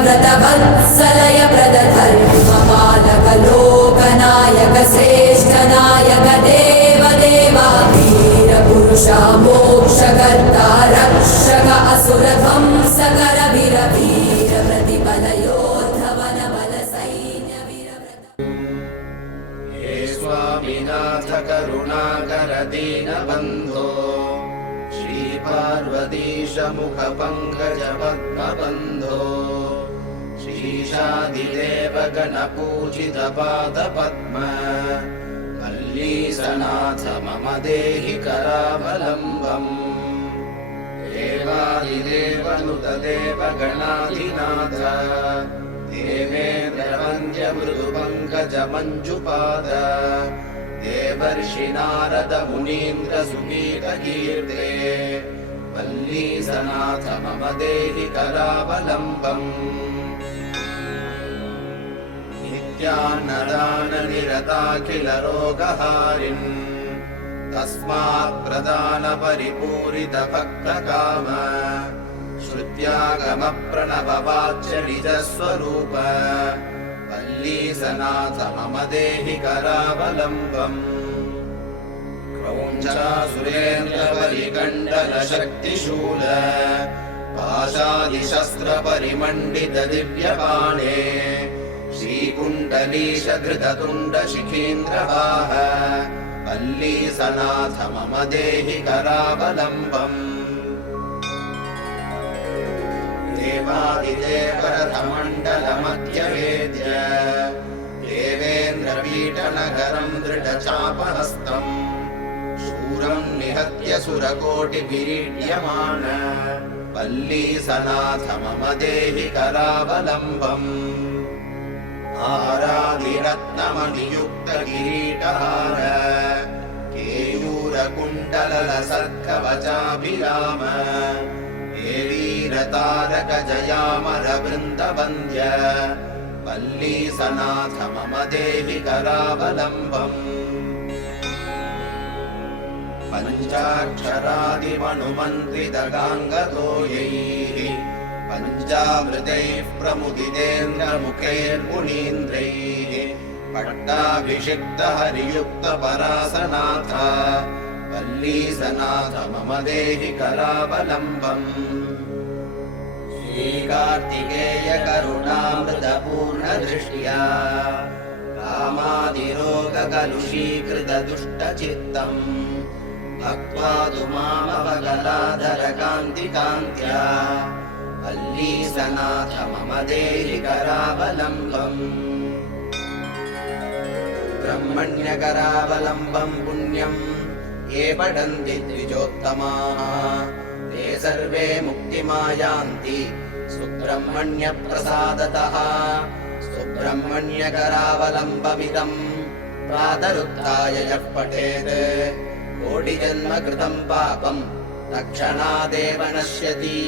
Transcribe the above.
वीरव्रतवत्सलय प्रदधर्मपालक लोकनायक श्रेष्ठनायक देवदेवा वीरपुरुषा मोक्षकर्ता रक्षक असुरध्वंसकर वीर वीरप्रतिबल योद्धवन बल सैन्य वीरव्रत। हे स्वामिनाथ करुणाकर दीनबन्धो श्री पार्वतीश मुख पंकज पद्मबन्धो श्रीशादिदेव गणपूजित पाद पद्म वल्लीसनाथ मम देहि करावलम्बम्। देवादिदेवनुत देव गणाधिनाथ देवेन्द्र वन्द्य मृदु पंकज मञ्जुपाद देवर्षि नारद मुनीन्द्र सुगीत कीर्ते वल्लीसनाथ मम देहि करावलम्बम्। नित्यान्नदान निरताखिल रोगहारिन् तस्मात् प्रदान परिपूरित भक्तकाम श्रुत्यागम प्रणव वाच्य निज स्वरूप वल्लीसनाथ मम देहि करावलम्बम्। क्रौञ्चासुरेन्द्र परिकण्डल शक्तिशूल पाशादिशस्त्र परिमण्डित दिव्यबाणे श्रीकुण्डलीश धृततुण्ड शिखीन्द्रवाह वल्लीसनाथ मम देहि करावलम्बम्। देवादिदेवरथमण्डल मध्यवेद्य देवेन्द्र पीठनगरं दृढचापहस्तम् शूरं निहत्य सुरकोटिभिरीड्यमान वल्लीसनाथ मम देहि करावलम्बम्। हारादिरत्नमणियुक्त किरीटहार केयूरकुण्डलसत्कवचाभिराम हे वीरतारक जयामर वृन्दवन्द्य वल्लीसनाथ मम देहि करावलम्बम्। पञ्चाक्षरादिमनुमन्त्रित गाङ्गतोयैः पञ्चामृतैः प्रमुदितेन्द्र मुखैर्मुनीन्द्रैः पट्टाभिषिक्त हरियुक्त परासनाथ वल्लीसनाथ मम देहि करावलम्बम्। श्रीकार्तिकेय करुणामृतपूर्ण दृष्ट्या कामादिरोग कलुषीकृत दुष्टचित्तम् भक्त्वा तु मामवगलाधर कान्तिकान्त्या वल्लीसनाथ मम देहि करावलम्बम्। ब्रह्मण्यकरावलम्बं पुण्यं ये पठन्ति द्विजोत्तमाः ते सर्वे मुक्तिमायान्ति सुब्रह्मण्यप्रसादतः। सुब्रह्मण्यकरावलम्बमिदं प्रातरुत्थाय यः पठेत् कोटिजन्म कृतं पापं तत्क्षणादेव नश्यति।